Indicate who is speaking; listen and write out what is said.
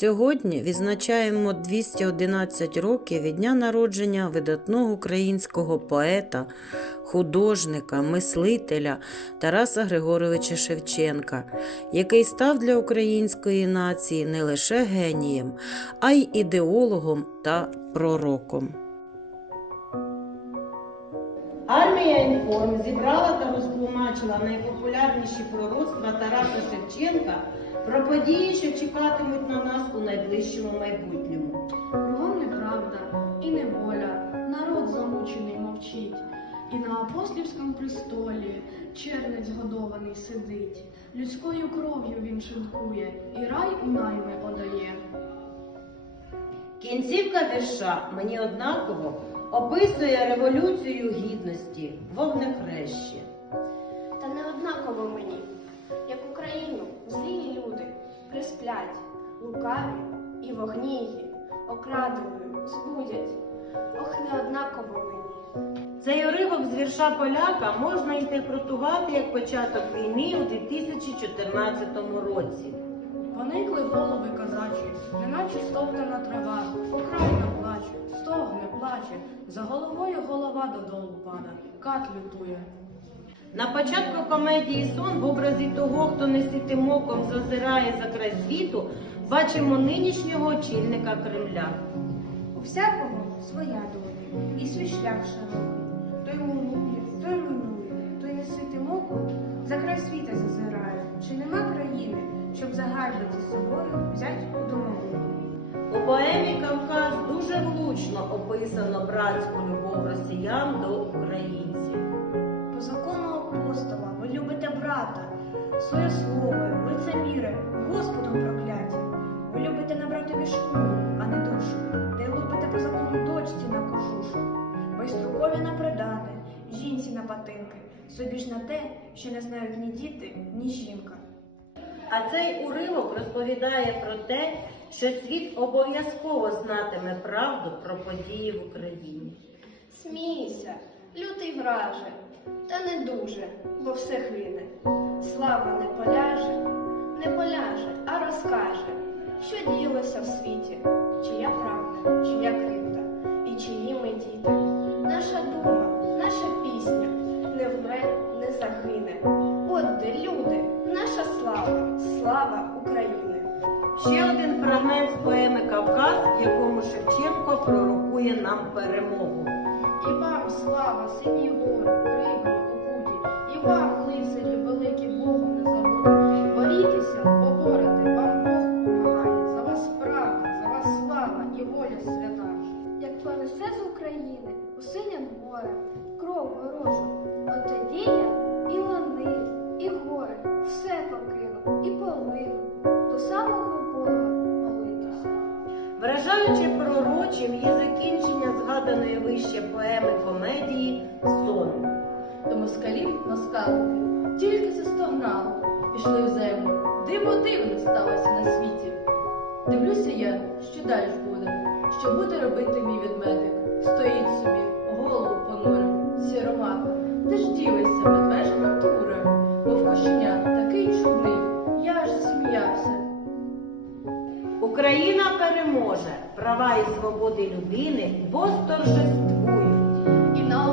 Speaker 1: Сьогодні відзначаємо 211 років від дня народження видатного українського поета, художника, мислителя Тараса Григоровича Шевченка, який став для української нації не лише генієм, а й ідеологом та пророком.
Speaker 2: Армія інформ зібрала та розтлумачила найпопулярніші пророцтва Тараса Шевченка про події, що чекатимуть на нас у найближчому майбутньому.
Speaker 3: Кругом неправда і неволя, народ замучений мовчить, і на апостольському престолі чернець годований сидить, людською кров'ю він шинкує, і рай у найми одає.
Speaker 2: Кінцівка вірша мені однаково описує революцію гідності, вогнехрещі.
Speaker 4: Та не однаково мені, як Україну злі люди присплять, лукаві і вогнії, окраденою збудять. Ох, не однаково мені.
Speaker 2: Цей уривок з вірша поляка можна інтерпретувати як початок війни у 2014 році.
Speaker 3: Поникли голови казачі, неначе стовпана трава, Україна плаче, стогне, плаче, за головою голова додолу пада, кат лютує.
Speaker 2: На початку комедії Сон в образі того, хто неситим оком зазирає за край світу, бачимо нинішнього очільника Кремля.
Speaker 5: У всякого своя доля, і свій шлях широкий. Той мумує, той руйнує, той неситим оком за край світа зазирає. Чи нема країни, щоб загарбати собою взять у домовину?
Speaker 2: У поемі Кавказ дуже влучно описано братську любов росіян до українців.
Speaker 5: По закону апостола ви любите брата, своє слово, лицеміре, Господом прокляті. Ви любите на братові шкуру, а не душу, де лупите по закону дочці на кожушу. Байструкові на придане, жінці на патинки, собі ж на те, що не знають ні діти, ні жінка.
Speaker 2: А цей уривок розповідає про те, що світ обов'язково знатиме правду про події в Україні.
Speaker 4: Смійся, лютий враже, та не дуже, бо все хвине. Слава не поляже, не поляже, а розкаже, що діялося в світі,
Speaker 2: Шевченко пророкує нам перемогу.
Speaker 3: І вам слава, сині гори, криги, окуті, і вам, лицарі, великі Богом не забудуть. Борітеся, поборете, вам Бог помагає. За вас правда, за вас слава і воля свята.
Speaker 5: Як понесе з України у синє море, кров ворожу, от тоді я
Speaker 2: Вражаючи пророчим є закінчення згаданої вище поеми комедії Сон.
Speaker 6: До москалів москалки тільки застогнали, пішли в землю. Диво дивне сталося на світі. Дивлюся я, що далі буде, що буде робити мій ведмедик. Стоїть собі,
Speaker 2: Україна переможе, права і свободи людини восторжествують.
Speaker 3: І на